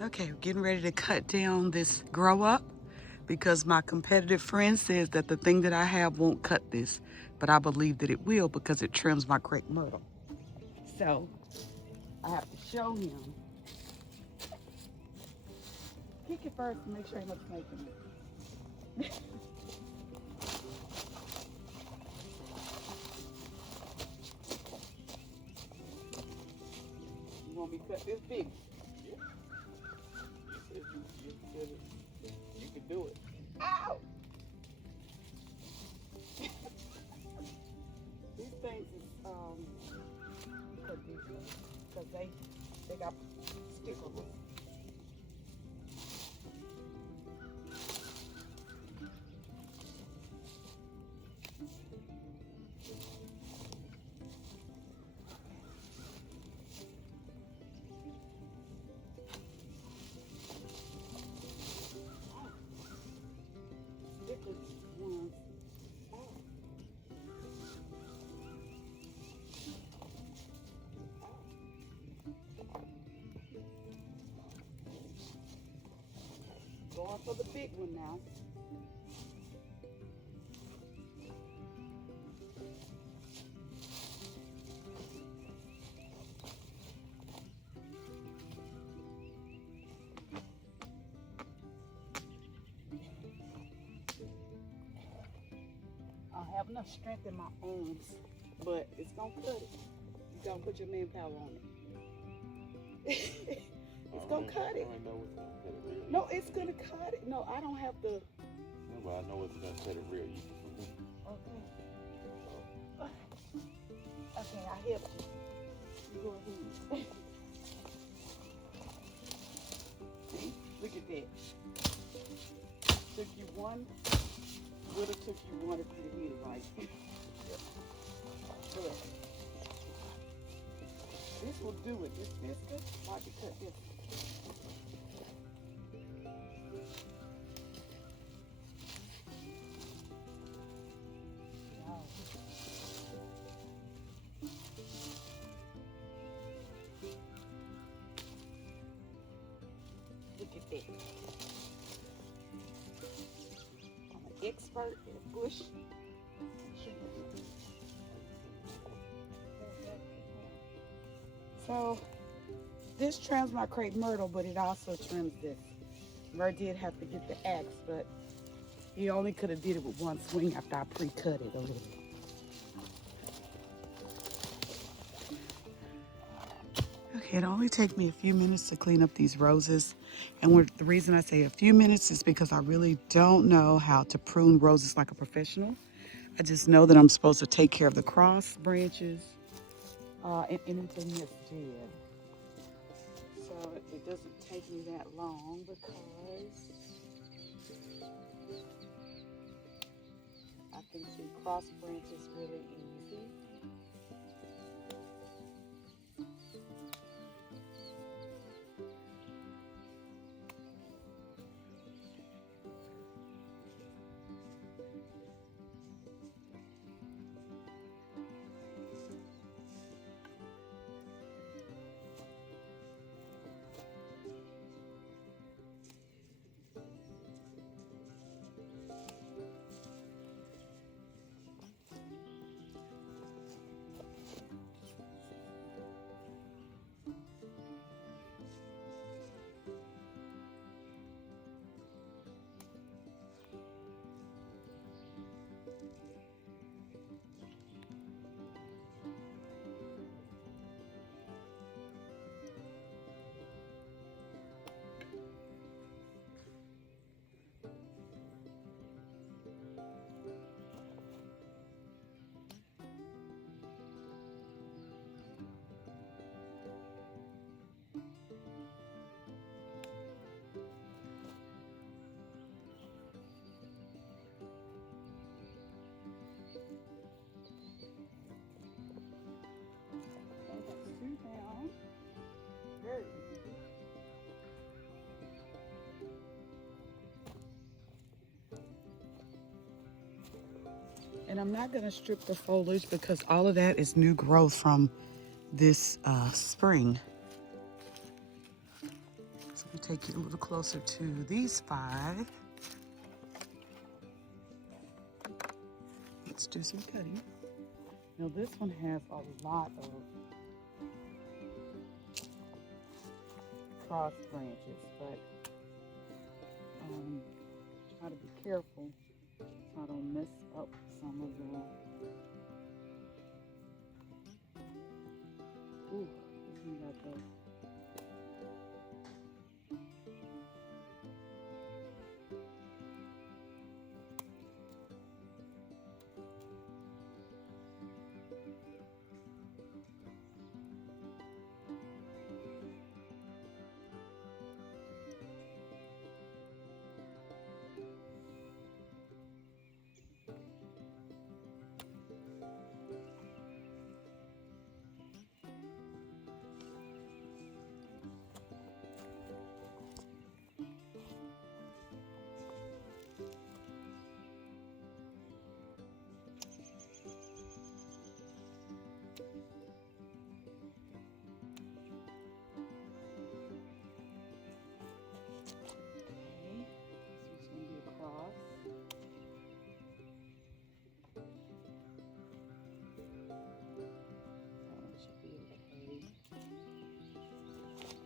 Okay, we're getting ready to cut down this grow up because my competitive friend says that the thing that I have won't cut this, but I believe that it will because it trims my crepe myrtle. So I have to show him. Kick it first and make sure ain't no snake in it. You want me to cut this big? Yeah. You can do it. Ow! These things is because they got stickers. Ones. Going for the big one now. I have enough strength in my arms, but it's gonna cut it. You gotta put your manpower on it. It's gonna cut it. I know it's gonna cut it real. No, it's gonna cut it. No, I don't have the. No, but I know it's gonna cut it real easy for me. Okay. Okay, I helped you. You go ahead. See? Look at that. Took you one. Would have took you one if you did it right. Good. This will do it. This biscuit, I can cut this. Wow. Look at that. I'm an expert in a bush. So this trims my crepe myrtle, but it also trims this. Mur did have to get the axe, but he only could have did it with one swing after I pre-cut it a little. Okay, it only takes me a few minutes to clean up these roses. And the reason I say a few minutes is because I really don't know how to prune roses like a professional. I just know that I'm supposed to take care of the cross branches and anything that's dead. So it doesn't take me that long because I can see cross branches really easy. And I'm not going to strip the foliage because all of that is new growth from this spring. So I'm me take you a little closer to these 5. Let's do some cutting. Now this one has a lot of cross branches, but try to be careful so I don't mess up some of the. Ooh, this one got the.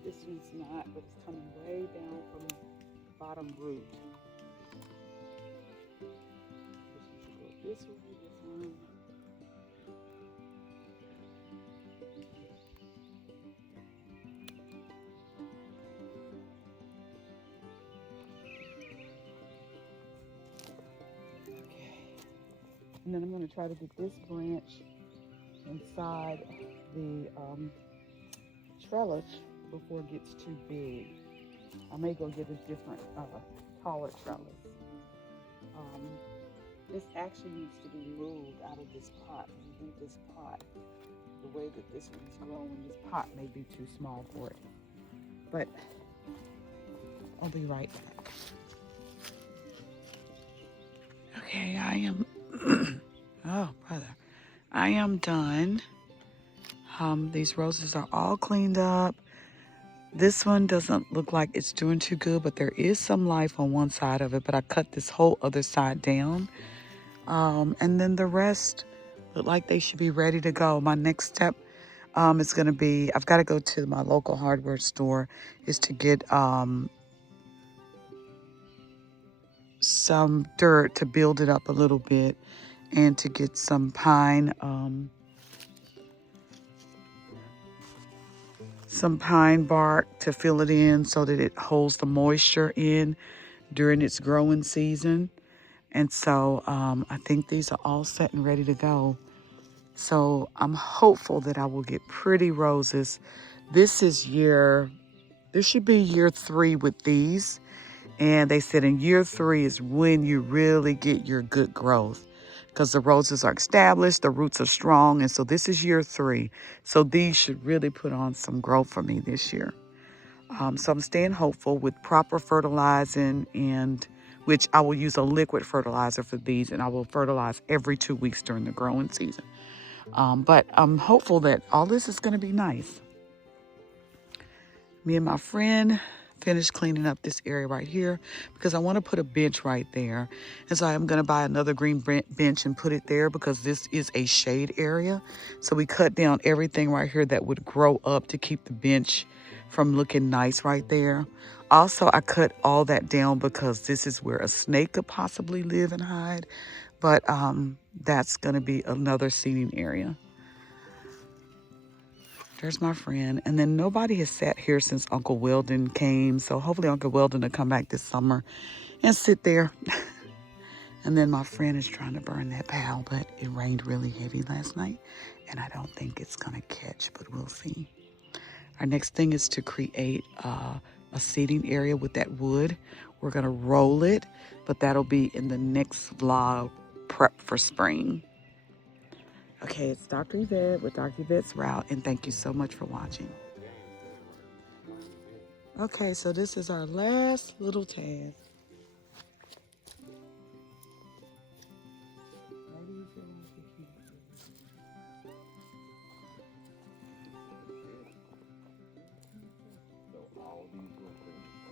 This one's not, but it's coming way down from the bottom root. This one should go this way, this one. Okay. And then I'm going to try to get this branch inside the trellis before it gets too big. I may go get a different, taller trellis. This actually needs to be moved out of this pot. I think this pot, the way that this one's growing, this pot may be too small for it. But I'll be right back. Okay, I am, oh, brother. I am done. These roses are all cleaned up. This one doesn't look like it's doing too good, but there is some life on one side of it, but I cut this whole other side down. And then the rest look like they should be ready to go. My next step is going to be, I've got to go to my local hardware store, is to get some dirt to build it up a little bit and to get some pine bark to fill it in so that it holds the moisture in during its growing season. And so I think these are all set and ready to go. So I'm hopeful that I will get pretty roses. This should be year 3 with these. And they said in year 3 is when you really get your good growth, because the roses are established, the roots are strong. And so this is year 3. So these should really put on some growth for me this year. So I'm staying hopeful with proper fertilizing, and which I will use a liquid fertilizer for these, and I will fertilize every 2 weeks during the growing season. But I'm hopeful that all this is going to be nice. Me and my friend finished cleaning up this area right here because I want to put a bench right there. And so I'm going to buy another green bench and put it there because this is a shade area. So we cut down everything right here that would grow up to keep the bench from looking nice right there. Also, I cut all that down because this is where a snake could possibly live and hide. But that's going to be another seating area. There's my friend. And then nobody has sat here since Uncle Weldon came. So hopefully Uncle Weldon will come back this summer and sit there. And then my friend is trying to burn that pal, but it rained really heavy last night. And I don't think it's going to catch, but we'll see. Our next thing is to create a seating area with that wood. We're going to roll it, but that'll be in the next vlog, prep for spring. Okay, it's Dr. Evette with Dr. Evette's Route, and thank you so much for watching. Okay, so this is our last little task. So all these little things.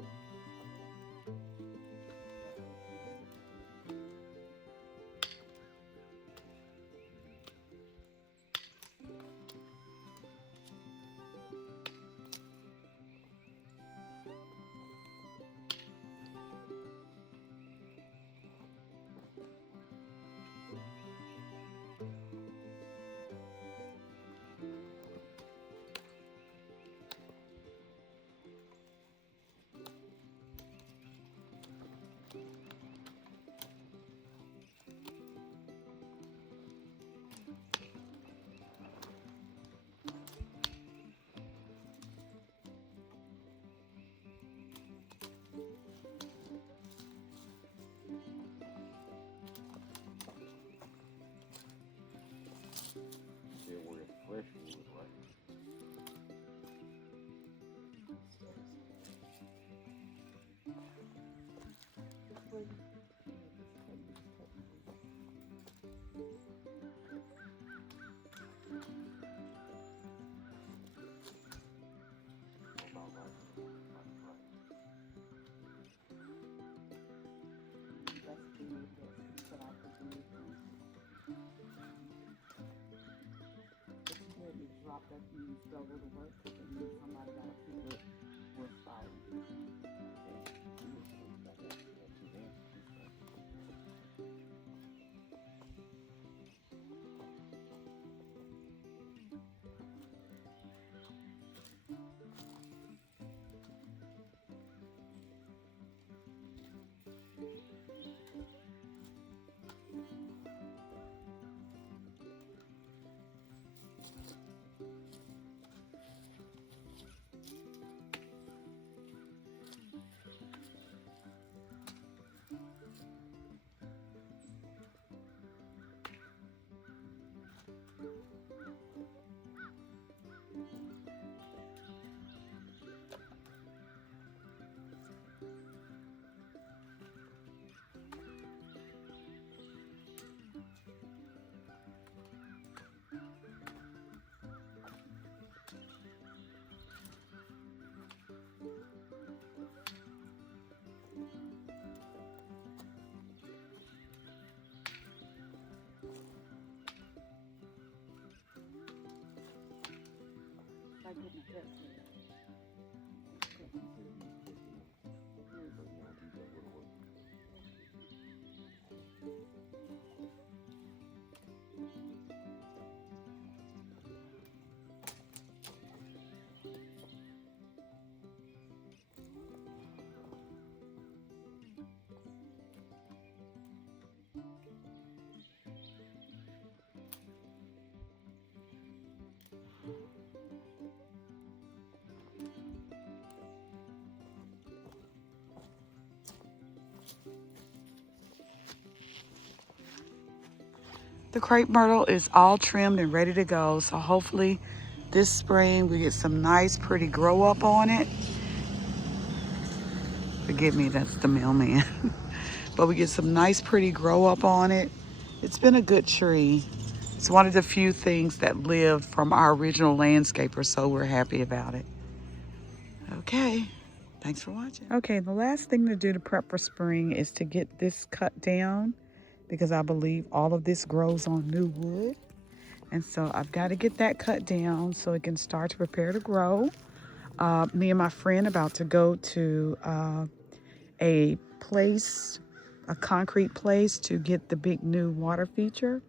that means double the work. It means somebody got to keep it with sprouting. Like with my pets. The crepe myrtle is all trimmed and ready to go. So hopefully this spring we get some nice pretty grow up on it. Forgive me, that's the mailman. But we get some nice pretty grow up on it. It's been a good tree. It's one of the few things that lived from our original landscaper, so we're happy about it. Okay, thanks for watching. Okay, the last thing to do to prep for spring is to get this cut down because I believe all of this grows on new wood. And so I've got to get that cut down so it can start to prepare to grow. Me and my friend about to go to a place, a concrete place to get the big new water feature.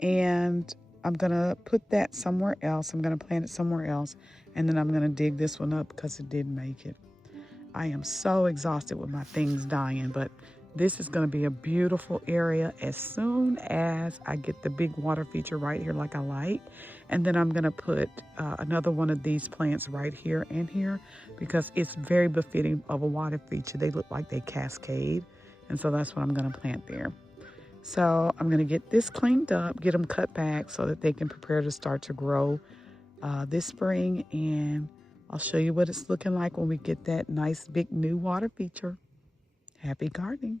And I'm gonna put that somewhere else. I'm gonna plant it somewhere else. And then I'm gonna dig this one up because it did make it. I am so exhausted with my things dying, but this is gonna be a beautiful area as soon as I get the big water feature right here like I like. And then I'm gonna put another one of these plants right here and here because it's very befitting of a water feature. They look like they cascade. And so that's what I'm gonna plant there. So I'm gonna get this cleaned up, get them cut back so that they can prepare to start to grow this spring. And I'll show you what it's looking like when we get that nice big new water feature. Happy gardening.